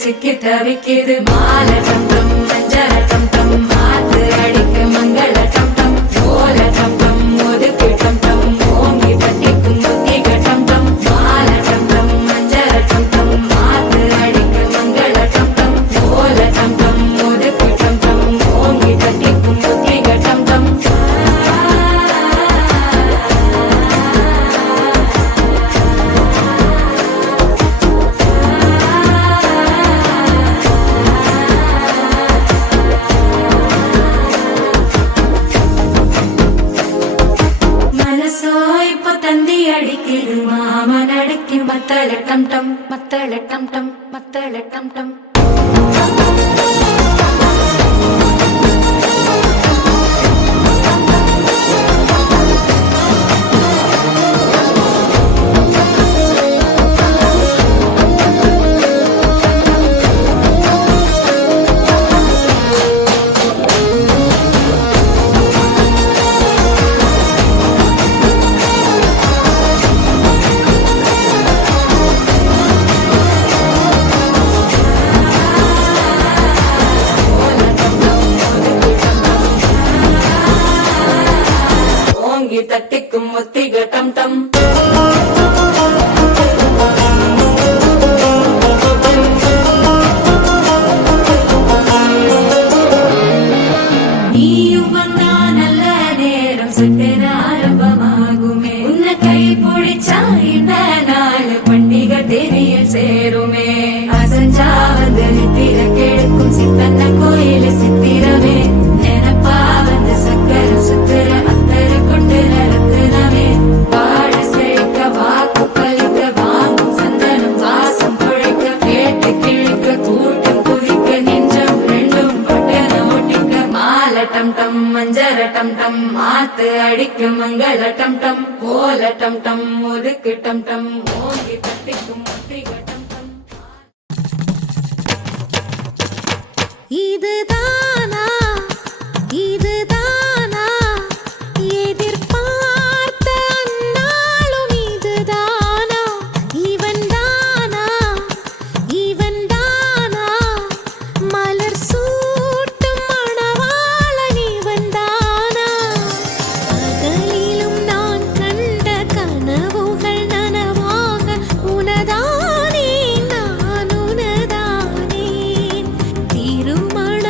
சிக்கி தவிக்கிது மால டம் டம் மஞ்சள டம் டம் மாத்து அடிக்க மங்கள டம் டம் ஓல டம் டம் ஒதுக்கு டம் டம் ஓங்கி பட்டிக்கும் புத்திக டம் டம் மால டம் டம் மஞ்சள டம் டம் மாத்து அடிக்க மங்கள டம் டம் ஓல டம் டம் ஒதுக்கு டம் டம் ஓங்கி பட்டிக்கும் புத்திக டம் டம் அடிக்கிது மாமன் அடிக்கு மத்தள டம் டம் மத்தள டம் டம் மத்தள டம் டம் தட்டிக்கும் முத்திக டம் டம் நீயும் வந்தா நல்ல நேரம் சட்டென ஆரம்பமாகுமே உன்னை கை பிடிச்சா இந்த நாள் பண்டிகை தேனியில் சேருமே அசஞ்சா வந்து நித்திர கெடுக்கும் சித்தன்ன கோயில சித்திரமே நினப்பா வந்து சக்கர சுத்திர டம் டம் மஞ்சர டம் டம் மாத்து அடிக்கு மங்கள டம் டம் ஓல டம் டம் ஒதுக்கு டம் டம் ஓங்கி தட்டிக்கும் முத்திக டம் டம் இதுதானா இதுதானா எதிர்பார்த்த அந்நாளும் இதுதானா இவன் தானா இவன் தானா மலர் சூட்டும் மணவாளன் இவன் தானா பகலிலும் நான் கண்ட கனவுகள் நனவாக உனதானே நான் உனதானே திருமண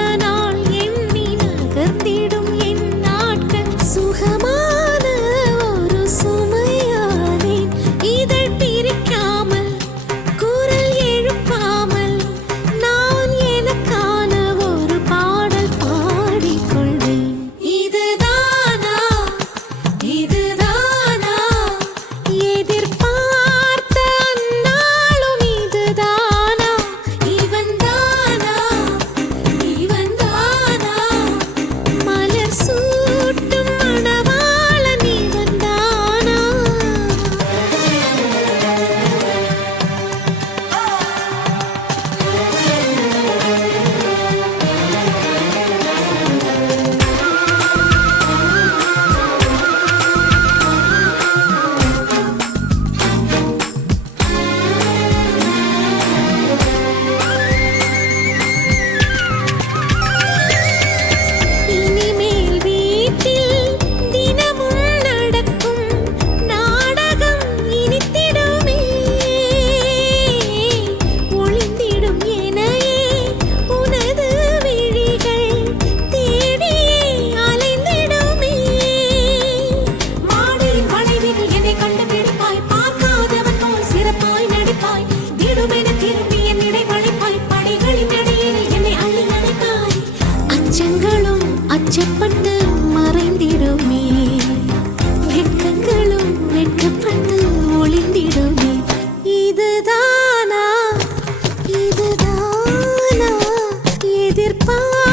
எதிர்பார்த்து